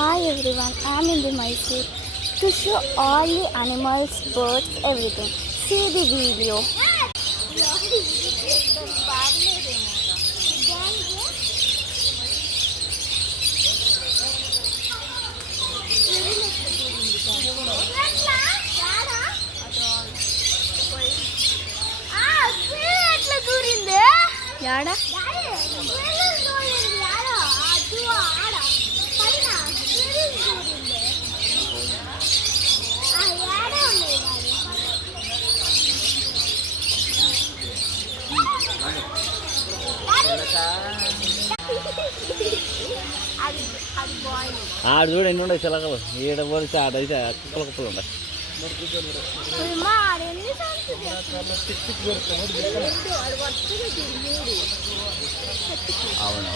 Hi everyone, I am in the Mysore to show all the animals, birds, everything. See the video. యాడా ఆడు చూడు ఎన్ని ఉండవు చిలకలు ఈడ పోలిస్తే ఆడైతే కుక్కల కుక్కలు ఉంటాయి. అవును